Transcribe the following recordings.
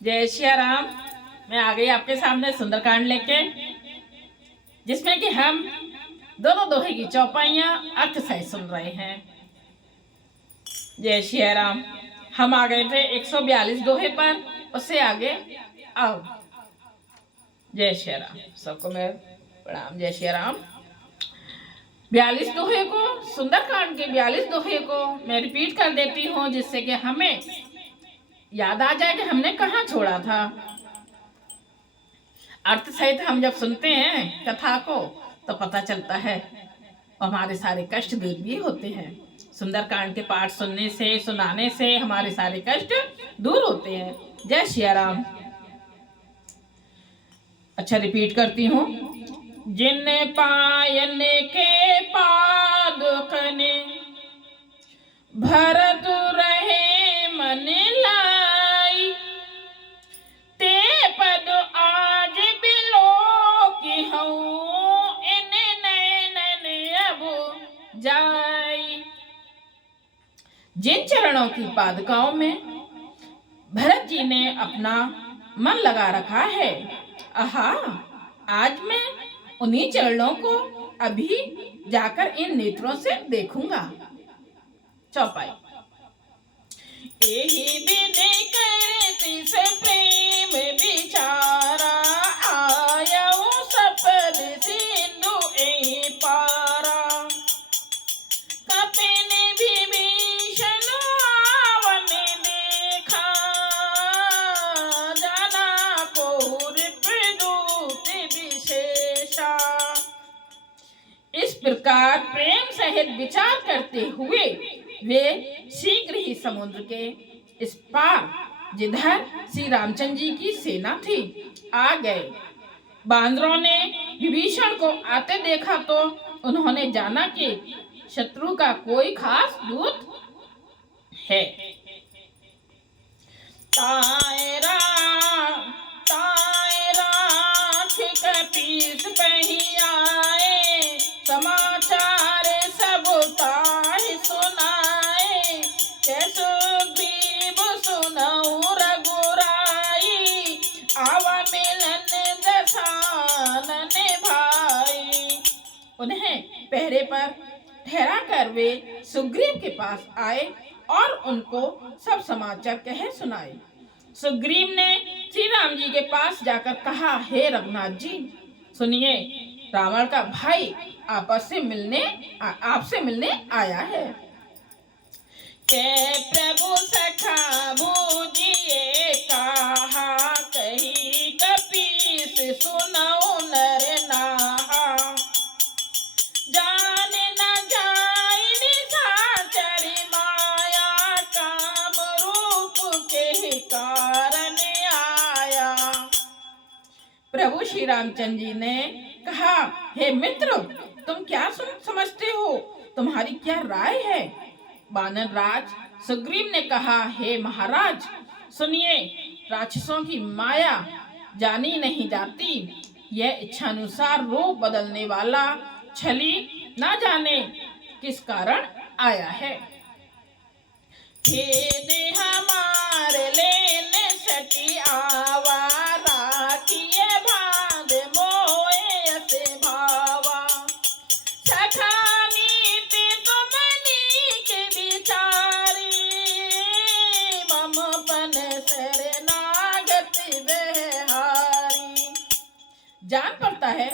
जय श्री राम। मैं आ गई आपके सामने सुंदरकांड लेके, जिसमें कि हम दोनों दोहे की चौपाइयां अर्थ सहित सुन रहे हैं। जय श्री राम। हम आ गए थे 142 दोहे पर, उससे आगे आओ। जय श्री राम। सबको मैं प्रणाम। जय श्री राम। 42 दोहे को, सुंदरकांड के 42 दोहे को मैं रिपीट कर देती हूँ, जिससे कि हमें याद आ जाए कि हमने कहाँ छोड़ा था। अर्थ सहित हम जब सुनते हैं कथा को तो पता चलता है, हमारे सारे कष्ट दूर भी होते हैं। सुंदरकांड के पाठ सुनने से, सुनाने से हमारे सारे कष्ट दूर होते हैं। जय श्री राम। अच्छा, रिपीट करती हूँ। जिन पायन के पादुकने भरत रहे मन लाई, ते पद आज बिलो की हूँ इन नैनन अब जाई। जिन चरणों की पादुकाओं में भरत जी ने अपना मन लगा रखा है, आहा, आज मैं उन्हीं चरणों को अभी जाकर इन नेत्रों से देखूंगा। चौपाई। यही विधि करती से प्रेम विचारा, आयऊ सफल सिंधु एहि पारा। कपिन विभीषण आवन देखा, जाना कोहुर प्रदूत विशेषा। इस प्रकार प्रेम सहित विचार करते हुए वे शीघ्र ही समुद्र के इस पार, जिधर श्री रामचंद्र जी की सेना थी, आ गए। बांदरों ने विभीषण को आते देखा तो उन्होंने जाना कि शत्रु का कोई खास दूत है। तायरा कपीस कहीं आए, समाचार सब ताहि सुनाए। कैसो ग्रीब सुनऊ रघुराई, आवा मिलन दशानन भाई। उन्हें पहरे पर ठहरा कर वे सुग्रीव के पास आए और उनको सब समाचार कहे सुनाए। सुग्रीव ने श्री राम जी के पास जाकर कहा, हे रघुनाथ जी, सुनिए, रावण का भाई आपसे मिलने आया है। के प्रभु सखा बूझिए कहा, कही कपीस सुनऊ नर नाहा। जान न जाय निशाचर माया, काम रूप के कारण आया। प्रभु श्री रामचंद्र जी ने कहा, हे मित्र, तुम क्या समझते हो? तुम्हारी क्या राय है? बानर राज सुग्रीव ने कहा, हे महाराज, सुनिए, राक्षसों की माया जानी नहीं जाती। यह इच्छानुसार रूप बदलने वाला छली ना जाने किस कारण आया है। खेद हमारे लेने सटी आवा, राखिए बांध मोए असे भावा। सखा नीति तुम नीक विचारी, मम पन शरणागत बेहारी। जान पड़ता है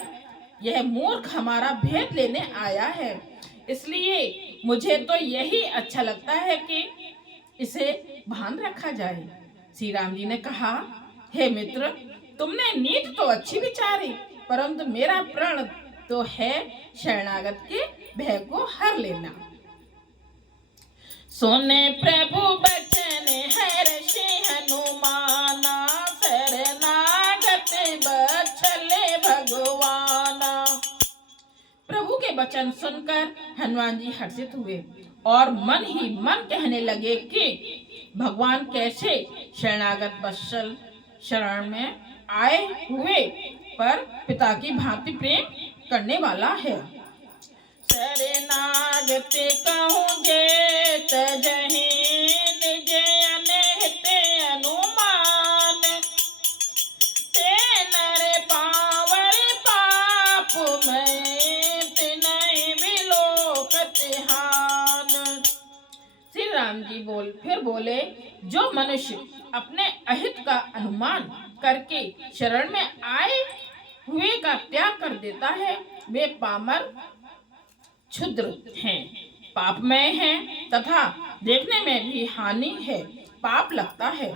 यह मूर्ख हमारा भेद लेने आया है, इसलिए मुझे तो यही अच्छा लगता है कि इसे भान रखा जाए। श्री राम जी ने कहा, हे मित्र, तुमने नीति तो अच्छी विचारी, परंतु मेरा प्रण तो है शरणागत के भय को हर लेना। सोने प्रभु बचन हर्षि हनुमाना, शरणागत बछले भगवाना। प्रभु के वचन सुनकर हनुमान जी हर्षित हुए और मन ही मन कहने लगे कि भगवान कैसे शरणागत वत्सल शरण में आए हुए पर पिता की भांति प्रेम करने वाला है। शरणागत कहूँ जे तजहि निज अनहित अनुमान, राम जी फिर बोले, जो मनुष्य अपने अहित का अनुमान करके शरण में आए हुए का त्याग कर देता है, वे पामर क्षुद्र हैं, पापमय हैं तथा देखने में भी हानि है, पाप लगता है।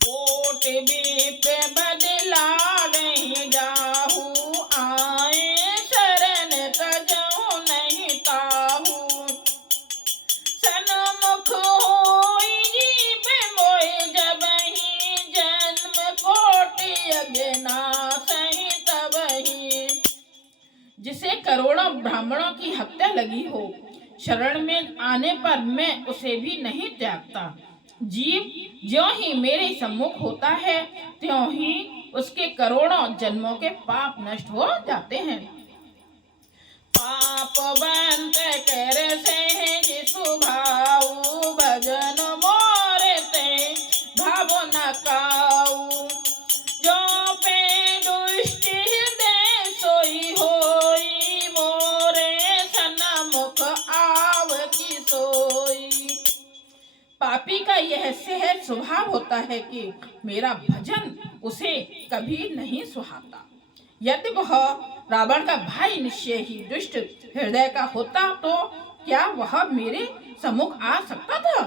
कोट बीप बदलावे जाहू, आए शरण तजहु नहीं ताहू। सन्मुख होई जीव मोहि, जबहि जन्म कोटि अज्ञानासहि तबहि। जिसे करोड़ों ब्राह्मणों की हत्या लगी हो, शरण में आने पर मैं उसे भी नहीं त्यागता। जीव ज्यों ही मेरे सम्मुख होता है, त्यों ही उसके करोड़ों जन्मों के पाप नष्ट हो जाते हैं। पाप बंत कर से सुभाऊ, भजन मोरे ते भाव न काऊ। जो पे दुष्ट हृदय सोई होई, मोरे सन्मुख आव की सोई। पापी का यह सहज स्वभाव होता है कि मेरा भजन उसे कभी नहीं सुहाता। यदि वह रावण का भाई निश्चय ही दुष्ट हृदय का होता तो क्या वह मेरे सम्मुख आ सकता था?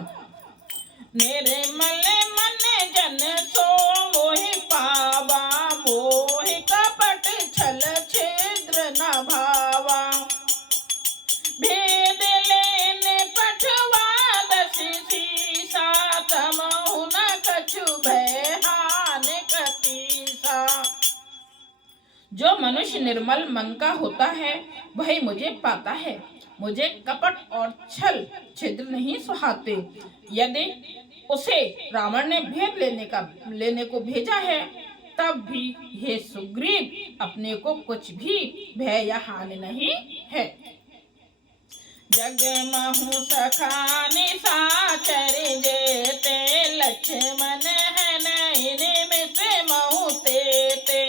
मेरे मले मन जन सो मोहि पावा, मोहि कपट छल छिद्र न भावा। भेद लेने पठवा दसी सीसा, तमहु न कछु भय हान कतीसा। जो मनुष्य निर्मल मन का होता है वही मुझे पाता है, मुझे कपट और छल छिद्र नहीं सुहाते। यदि उसे रावण ने भेद लेने को भेजा है, तब भी हे सुग्रीव अपने को कुछ भी भय या हानि नहीं है। जग महु सखानि साचर जेते, लक्ष्मण है नहीं निमिष महु तेते।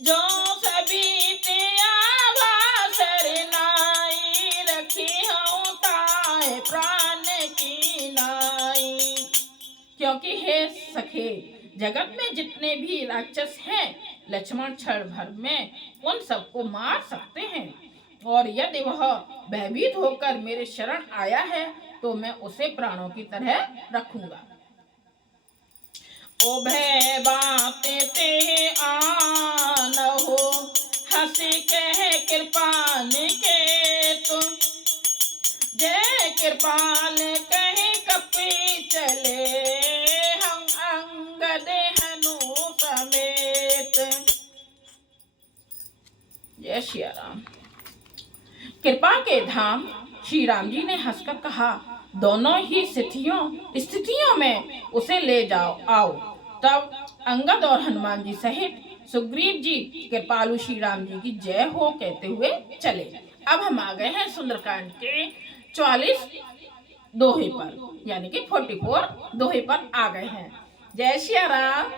जो सभी ते आवा सरनाई, रखी हूँ ताए प्राण की नाई। क्योंकि हे सखे, जगत में जितने भी राक्षस हैं, लक्ष्मण क्षण भर में उन सबको मार सकते हैं, और यदि वह भयभीत होकर मेरे शरण आया है तो मैं उसे प्राणों की तरह रखूंगा। ओ भय बात ते आन हो, हंसी कह कृपाल के तुम। जय कृपाल कहे कपि चले, हम अंगद हनु समेत। जय श्री राम। कृपा के धाम श्री राम जी ने हंसकर कहा, दोनों ही स्थितियों में उसे ले आओ। तब अंगद और हनुमान जी सहित सुग्रीव जी कृपालु श्री राम जी की जय हो कहते हुए चले। अब हम आ गए हैं सुंदरकांड के 44 दोहे पर, यानी कि 44 दोहे पर आ गए हैं। जय श्री राम।